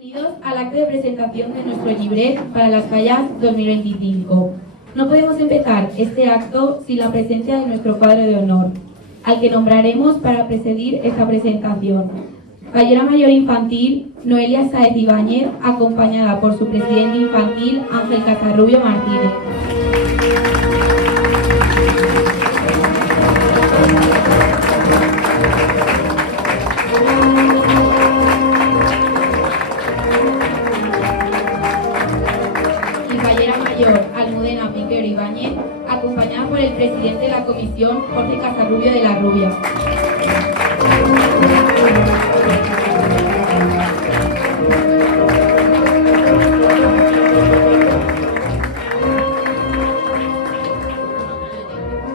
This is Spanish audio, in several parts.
Bienvenidos al acto de presentación de nuestro libret para las fallas 2025. No podemos empezar este acto sin la presencia de nuestro cuadro de honor, al que nombraremos para presidir esta presentación. Fallera mayor infantil Noelia Sáez Ibáñez, acompañada por su presidente infantil Ángel Casarrubio Martínez. Almudena Piquero Ibáñez, acompañada por el presidente de la comisión, Jorge Casarrubio de la Rubia.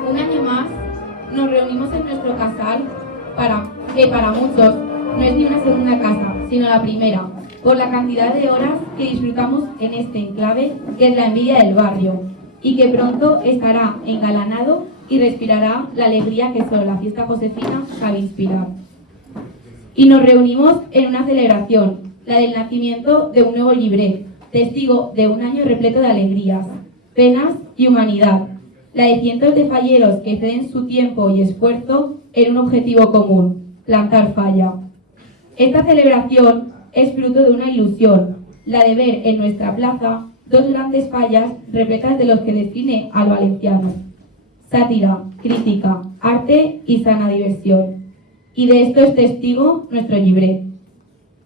Un año más nos reunimos en nuestro casal, que para muchos no es ni una segunda casa, sino la primera, por la cantidad de horas que disfrutamos en este enclave, que es la envidia del barrio, y que pronto estará engalanado y respirará la alegría que solo la fiesta josefina sabe inspirar. Y nos reunimos en una celebración, la del nacimiento de un nuevo libret, testigo de un año repleto de alegrías, penas y humanidad, la de cientos de falleros que ceden su tiempo y esfuerzo en un objetivo común, plantar falla. Esta celebración es fruto de una ilusión, la de ver en nuestra plaza dos grandes fallas repletas de lo que define al valenciano: sátira, crítica, arte y sana diversión. Y de esto es testigo nuestro libret.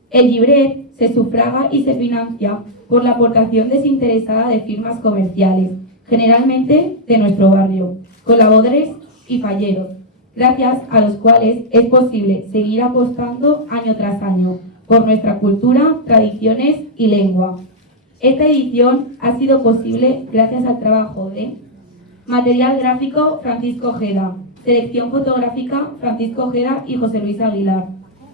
El libret se sufraga y se financia por la aportación desinteresada de firmas comerciales, generalmente de nuestro barrio, colaboradores y falleros, gracias a los cuales es posible seguir apostando año tras año por nuestra cultura, tradiciones y lengua. Esta edición ha sido posible gracias al trabajo de material gráfico Francisco Ojeda, selección fotográfica Francisco Ojeda y José Luis Aguilar,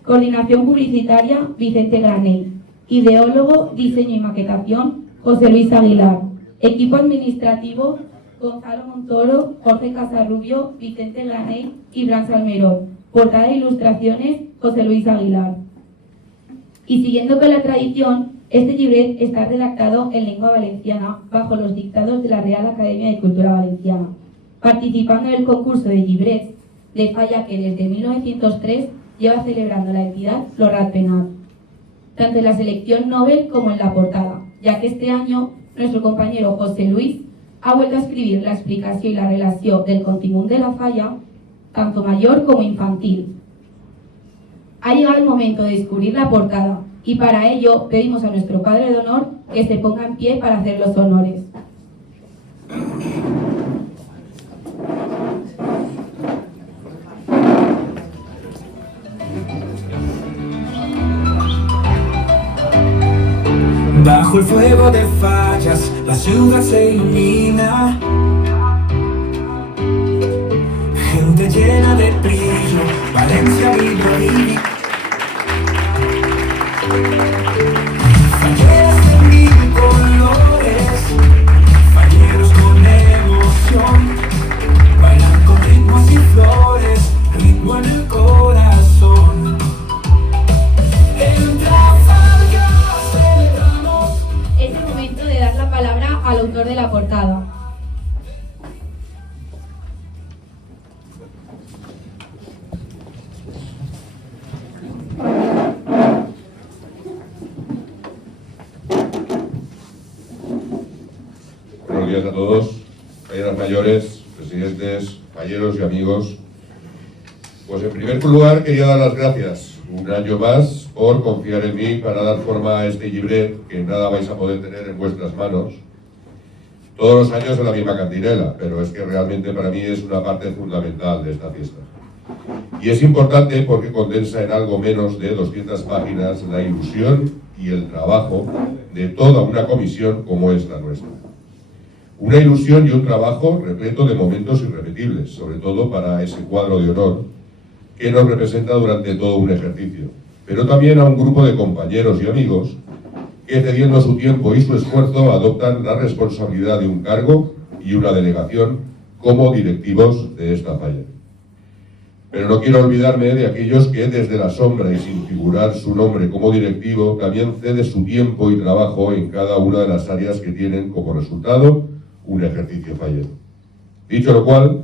coordinación publicitaria Vicente Granell, ideólogo, diseño y maquetación José Luis Aguilar, equipo administrativo Gonzalo Montoro, Jorge Casarrubio, Vicente Granell y Bran Salmerón, portada de ilustraciones José Luis Aguilar. Y siguiendo con la tradición, este libret está redactado en lengua valenciana bajo los dictados de la Real Academia de Cultura Valenciana, participando en el concurso de librets de falla que desde 1903 lleva celebrando la entidad Florat Penat, tanto en la selección Nobel como en la portada, ya que este año nuestro compañero José Luis ha vuelto a escribir la explicación y la relación del contingut de la falla, tanto mayor como infantil. Ha llegado el momento de descubrir la portada y para ello pedimos a nuestro padre de honor que se ponga en pie para hacer los honores. Bajo el fuego de fallas, la ciudad se ilumina. Gente llena de brillo, Valencia vive. Falleras de mil colores, falleros con emoción, bailan con ritmos y flores, ritmo en el corazón. En Trafalgar celebramos. Es el momento de dar la palabra al autor de la portada. Buenos días a todos, falleras mayores, presidentes, falleros y amigos. Pues en primer lugar quería dar las gracias un año más por confiar en mí para dar forma a este libret que nada vais a poder tener en vuestras manos todos los años en la misma cantinela, pero es que realmente para mí es una parte fundamental de esta fiesta. Y es importante porque condensa en algo menos de 200 páginas la ilusión y el trabajo de toda una comisión como es la nuestra. Una ilusión y un trabajo repleto de momentos irrepetibles, sobre todo para ese cuadro de honor que nos representa durante todo un ejercicio, pero también a un grupo de compañeros y amigos que, cediendo su tiempo y su esfuerzo, adoptan la responsabilidad de un cargo y una delegación como directivos de esta falla. Pero no quiero olvidarme de aquellos que desde la sombra y sin figurar su nombre como directivo, también cede su tiempo y trabajo en cada una de las áreas que tienen como resultado un ejercicio fallero. Dicho lo cual,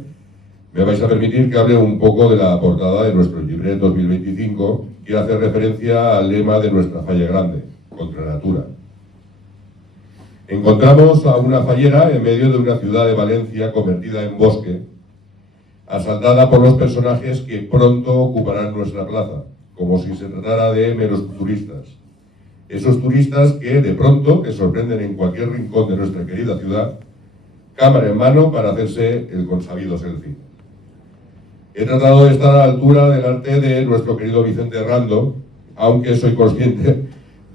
me vais a permitir que hable un poco de la portada de nuestro llibret 2025, que hace referencia al lema de nuestra falla grande, contra natura. Encontramos a una fallera en medio de una ciudad de Valencia convertida en bosque, asaltada por los personajes que pronto ocuparán nuestra plaza, como si se tratara de meros turistas. Esos turistas que de pronto te sorprenden en cualquier rincón de nuestra querida ciudad, cámara en mano para hacerse el consabido selfie. He tratado de estar a la altura del arte de nuestro querido Vicente Rando, aunque soy consciente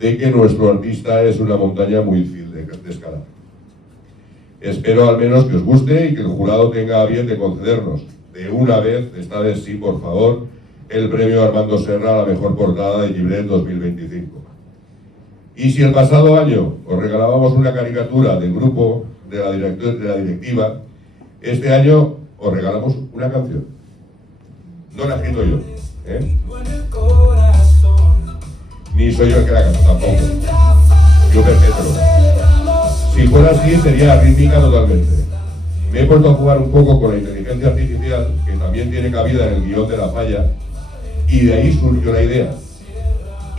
de que nuestro artista es una montaña muy difícil de escalar. Espero al menos que os guste y que el jurado tenga a bien de concedernos, de una vez, esta vez sí, por favor, el premio Armando Serra a la mejor portada de llibret 2025. Y si el pasado año os regalábamos una caricatura del grupo de la directiva, este año os regalamos una canción. No la he escrito yo, ni soy yo el que la canta tampoco. Yo perpetro. Si fuera así, sería rítmica totalmente. Me he puesto a jugar un poco con la inteligencia artificial, que también tiene cabida en el guión de la falla, y de ahí surgió la idea.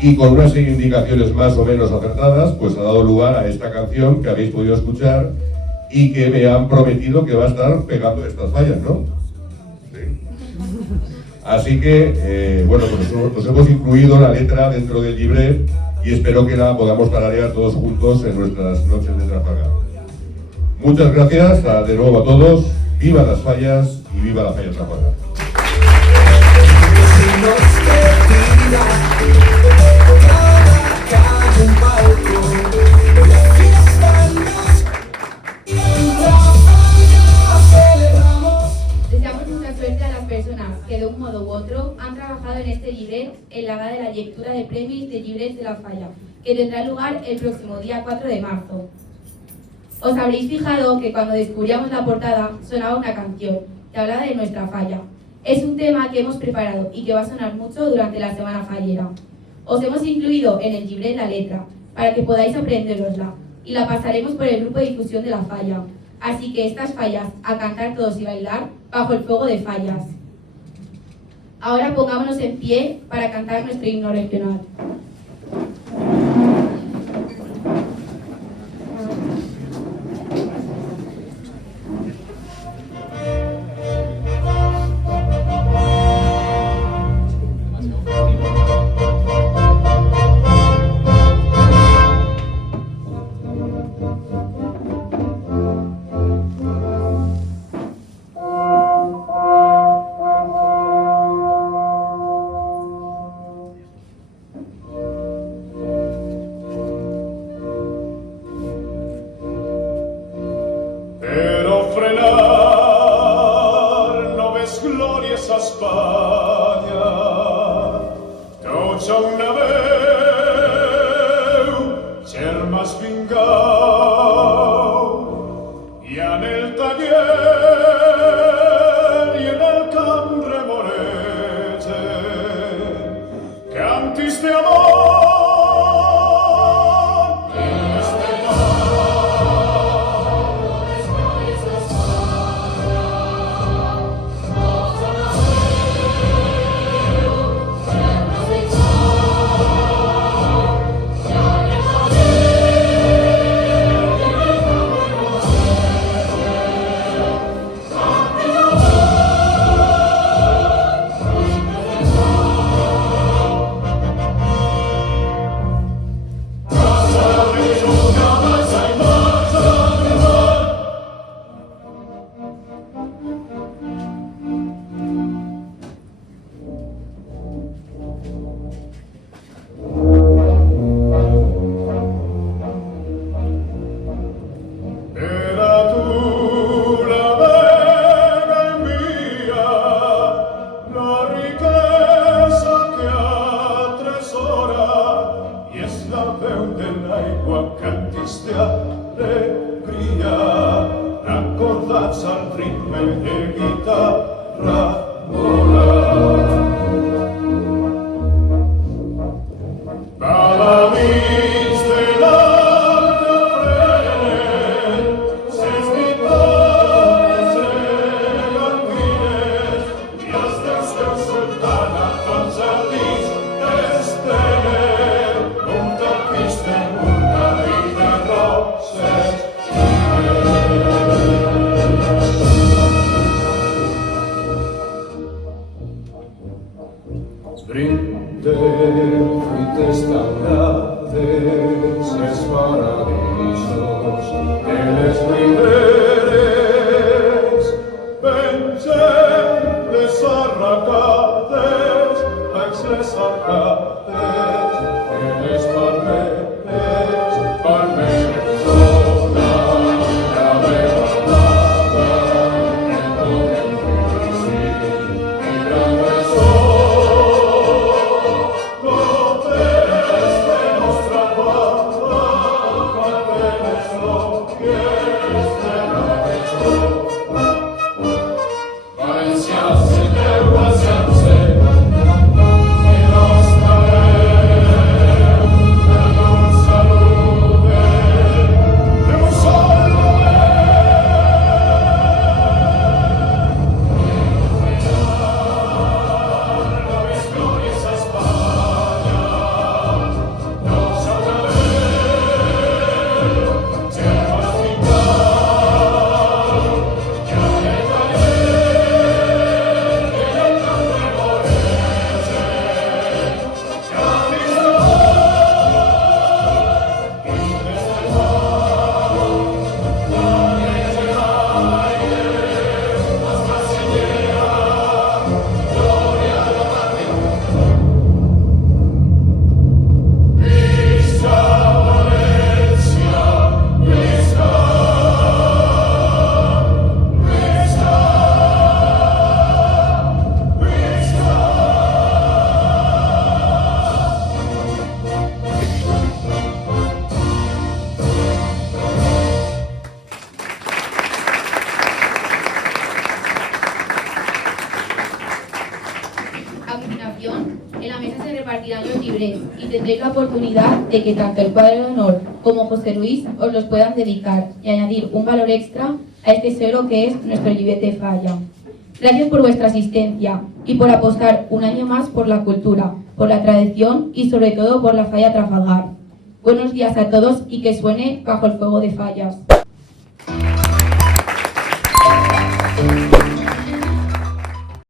Y con una serie de indicaciones más o menos acertadas, pues ha dado lugar a esta canción que habéis podido escuchar y que me han prometido que va a estar pegando estas fallas, ¿no? Sí. Así que, bueno, pues nos hemos incluido la letra dentro del llibret y espero que la podamos tararear todos juntos en nuestras noches de Trafalgar. Muchas gracias de nuevo a todos, viva las fallas y viva la falla Trafalgar. Deseamos mucha suerte a las personas que de un modo u otro han trabajado en este llibret en la gala de la lectura de premios de llibrets de la falla, que tendrá lugar el próximo día 4 de marzo. Os habréis fijado que cuando descubríamos la portada sonaba una canción que hablaba de nuestra falla. Es un tema que hemos preparado y que va a sonar mucho durante la semana fallera. Os hemos incluido en el llibret la letra para que podáis aprendérosla y la pasaremos por el grupo de difusión de la falla. Así que estas fallas, a cantar todos y bailar bajo el fuego de fallas. Ahora pongámonos en pie para cantar nuestro himno regional. Recordats al ritme de guitarra volar. En la mesa se repartirán los libres y tendréis la oportunidad de que tanto el cuadro de honor como José Luis os los puedan dedicar y añadir un valor extra a este tesoro que es nuestro Llibret de Falla. Gracias por vuestra asistencia y por apostar un año más por la cultura, por la tradición y sobre todo por la Falla Trafalgar. Buenos días a todos y que suene Bajo el fuego de Fallas.